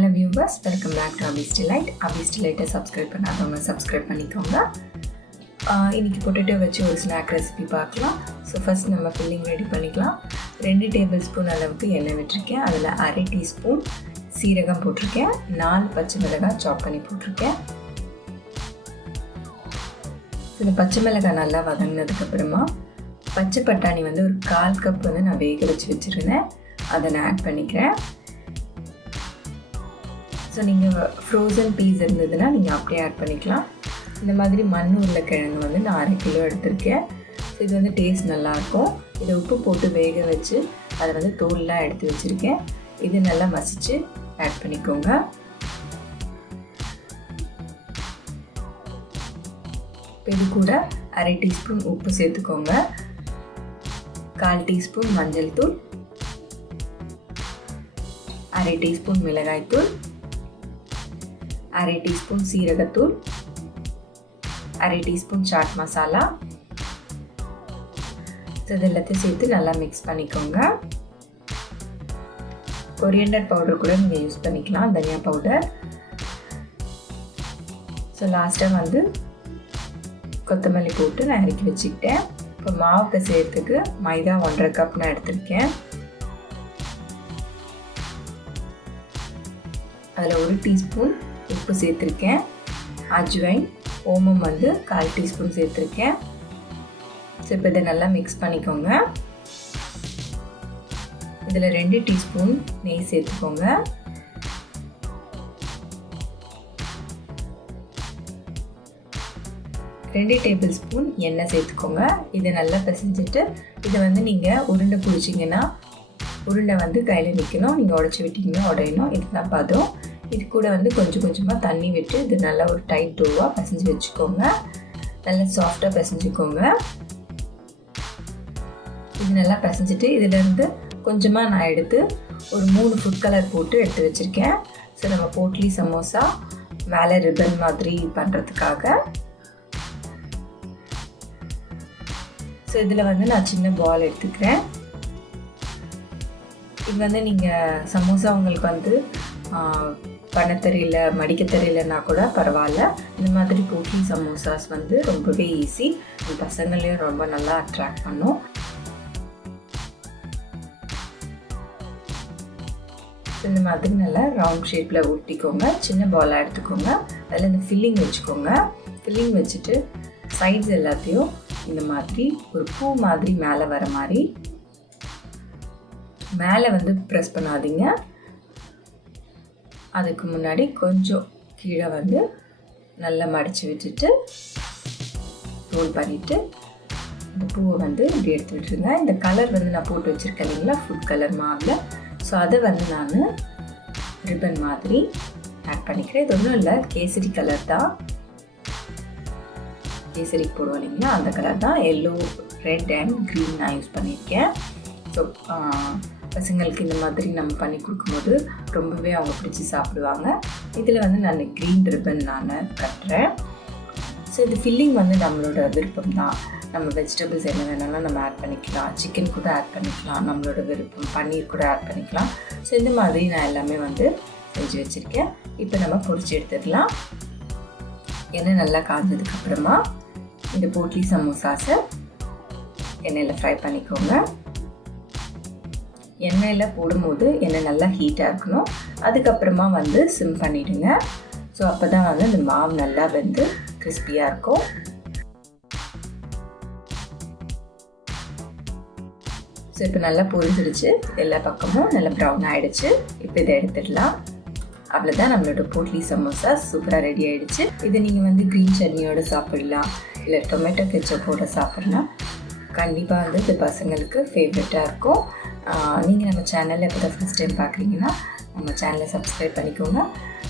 Hello viewers, welcome back to Abiz Delight. Abiz Delight subscribe பண்ணாதவங்க subscribe பண்ணிக்கோங்க. இன்னைக்கு potato வச்சு ஒரு ஸ்நாக் ரெசிபி பார்க்கலாம். ஸோ ஃபர்ஸ்ட் நம்ம ஃபில்லிங் ரெடி பண்ணிக்கலாம். 2 டேபிள் ஸ்பூன் அளவுக்கு எண்ணெய் விட்டுருக்கேன். அதில் அரை டீஸ்பூன் சீரகம் போட்டிருக்கேன். 4 பச்சை மிளகாய் சாப் பண்ணி போட்டிருக்கேன். இந்த பச்சை மிளகாய் நல்லா வதங்கினதுக்கப்புறமா பச்சை பட்டாணி வந்து ஒரு 1/4 கப் வந்து நான் வேக வச்சு வச்சுருந்தேன். அதை நான் ஆட் பண்ணிக்கிறேன். ஸோ நீங்கள் ஃப்ரோசன் பீஸ் இருந்ததுன்னா நீங்கள் அப்படியே ஆட் பண்ணிக்கலாம். இந்த மாதிரி மண் உருளைக்கிழங்கு வந்து நான் 1/2 கிலோ எடுத்திருக்கேன். ஸோ இது வந்து டேஸ்ட் நல்லாயிருக்கும். இதை உப்பு போட்டு வேக வச்சு அதை வந்து தோல்லாம் எடுத்து வச்சுருக்கேன். இது நல்லா மசிச்சு ஆட் பண்ணிக்கோங்க. இப்போ இது கூட அரை டீஸ்பூன் உப்பு சேர்த்துக்கோங்க. 1/4 டீஸ்பூன் மஞ்சள் தூள், அரை டீஸ்பூன் மிளகாய்த்தூள், அரை டீஸ்பூன் சீரகத்தூள், அரை டீஸ்பூன் சாட் மசாலா. இது எல்லாத்தையும் சேர்த்து நல்லா மிக்ஸ் பண்ணிக்கோங்க. கொரியண்டர் பவுடர் கூட நீங்கள் யூஸ் பண்ணிக்கலாம், தனியா பவுடர். ஸோ லாஸ்ட்டாக வந்து கொத்தமல்லி போட்டு நான் இறக்கி வச்சுக்கிட்டேன். இப்போ மாவு பிசையறதுக்கு மைதா 1/2 கப் நான் எடுத்திருக்கேன். அதில் 1 டீஸ்பூன் உப்பு சேர்த்துருக்கேன். அஜ்வைன், ஓமம் வந்து 1/4 டீஸ்பூன் சேர்த்துருக்கேன். ஸோ இப்போ இதை நல்லா மிக்ஸ் பண்ணிக்கோங்க. இதில் 2 டீஸ்பூன் நெய் சேர்த்துக்கோங்க. ரெண்டு டேபிள் ஸ்பூன் எண்ணெய் சேர்த்துக்கோங்க. இதை நல்லா பிசைஞ்சிட்டு இதை வந்து நீங்கள் உருண்டை பிடிச்சிங்கன்னா உருண்டை வந்து கையில் நிற்கணும். நீங்கள் உடச்சி விட்டிங்கன்னா உடையணும். இதுதான் பதம். இது கூட வந்து கொஞ்சம் கொஞ்சமாக தண்ணி விட்டு இது நல்லா ஒரு டைட் டோவாக பிசைஞ்சு வச்சுக்கோங்க. நல்லா சாஃப்டாக பிசைஞ்சுக்கோங்க. இது நல்லா பிசைஞ்சிட்டு இதிலேருந்து கொஞ்சமாக நான் எடுத்து ஒரு 3 ஃபுட் கலர் போட்டு எடுத்து வச்சுருக்கேன். ஸோ நம்ம போட்லி சமோசா மேலே ரிப்பன் மாதிரி பண்ணுறதுக்காக. ஸோ இதில் வந்து நான் சின்ன பால் எடுத்துக்கிறேன். இது வந்து நீங்கள் சமோசா உங்களுக்கு வந்து பண்ண தெரியல, மடிக்க தெரியலன்னா கூட பரவாயில்ல. இந்த மாதிரி போட்லி சமோசாஸ் வந்து ரொம்பவே ஈஸி. பசங்களையும் ரொம்ப நல்லா அட்ராக்ட் பண்ணும். இந்த மாதிரி நல்லா ரவுண்ட் ஷேப்பில் ஊட்டிக்கோங்க. சின்ன பாலாக எடுத்துக்கோங்க. அதில் இந்த ஃபில்லிங் வச்சுக்கோங்க. ஃபில்லிங் வச்சுட்டு சைட்ஸ் எல்லாத்தையும் இந்த மாதிரி ஒரு பூ மாதிரி மேலே வர மாதிரி மேலே வந்து ப்ரெஸ் பண்ணாதீங்க. அதுக்கு முன்னாடி கொஞ்சம் கீழே வந்து நல்லா மடித்து விட்டுட்டு ரோல் பண்ணிவிட்டு இந்த பூவை வந்து இப்படி எடுத்து விட்டுருங்க. இந்த கலர் வந்து நான் போட்டு வச்சுருக்கேன் இல்லைங்களா, ஃபுட் கலர் மாவில். ஸோ அதை வந்து நான் ரிப்பன் மாதிரி ஆட் பண்ணிக்கிறேன். இது ஒன்றும் இல்லை, கேசரி கலர் தான். கேசரிக்கு போடுவோம் இல்லைங்களா, அந்த கலர் தான். எல்லோ, ரெட் அண்ட் க்ரீன் நான் யூஸ் பண்ணியிருக்கேன். ஸோ பசங்களுக்கு இந்த மாதிரி நம்ம பண்ணி கொடுக்கும்போது ரொம்பவே அவங்க பிடிச்சி சாப்பிடுவாங்க. இதில் வந்து நான் க்ரீன் ரிப்பன் நான் கட்டுறேன். ஸோ இது ஃபில்லிங் வந்து நம்மளோட விருப்பம் தான். நம்ம வெஜிடபிள்ஸ் என்ன வேணாலும் நம்ம ஆட் பண்ணிக்கலாம். சிக்கன் கூட ஆட் பண்ணிக்கலாம், நம்மளோட விருப்பம். பன்னீர் கூட ஆட் பண்ணிக்கலாம். ஸோ இந்த மாதிரி நான் எல்லாமே வந்து செஞ்சு வச்சுருக்கேன். இப்போ நம்ம பொரிச்சு எடுத்துடலாம். எண்ணெய் நல்லா காஞ்சதுக்கப்புறமா இந்த போட்லி சமோசாஸை எண்ணெயில் ஃப்ரை பண்ணிக்கோங்க. எண்ணெயில் போடும்போது எண்ணெய் நல்லா ஹீட்டாக இருக்கணும். அதுக்கப்புறமா வந்து சிம் பண்ணிவிடுங்க. ஸோ அப்போ தான் வந்து இந்த மாவு நல்லா வந்து கிறிஸ்பியாக இருக்கும். ஸோ இப்போ நல்லா பொரிஞ்சிடுச்சு. எல்லா பக்கமும் நல்லா ப்ரௌன் ஆகிடுச்சு. இப்போ இதை எடுத்துடலாம். அவ்வளோதான், நம்மளோட போட்லி சமோசா சூப்பராக ரெடி ஆகிடுச்சு. இது நீங்கள் வந்து க்ரீன் சட்னியோடு சாப்பிடலாம், இல்லை டொமேட்டோ கெச்சப்போட சாப்பிட்லாம். கண்டிப்பாக வந்து இது பசங்களுக்கு ஃபேவரட்டாக இருக்கும். நீங்கள் நம்ம சேனலில் இப்போ தான் ஃபஸ்ட் டைம் பார்க்குறீங்கன்னா நம்ம சேனலை சப்ஸ்கிரைப் பண்ணிக்கோங்க.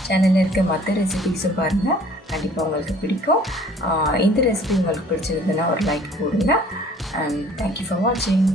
சேனலில் இருக்க மற்ற ரெசிபீஸும் பாருங்கள், கண்டிப்பாக உங்களுக்கு பிடிக்கும். இந்த ரெசிபி உங்களுக்கு பிடிச்சிருந்ததுன்னா ஒரு லைக் போடுங்க. அண்ட் தேங்க்யூ ஃபார் வாட்சிங்.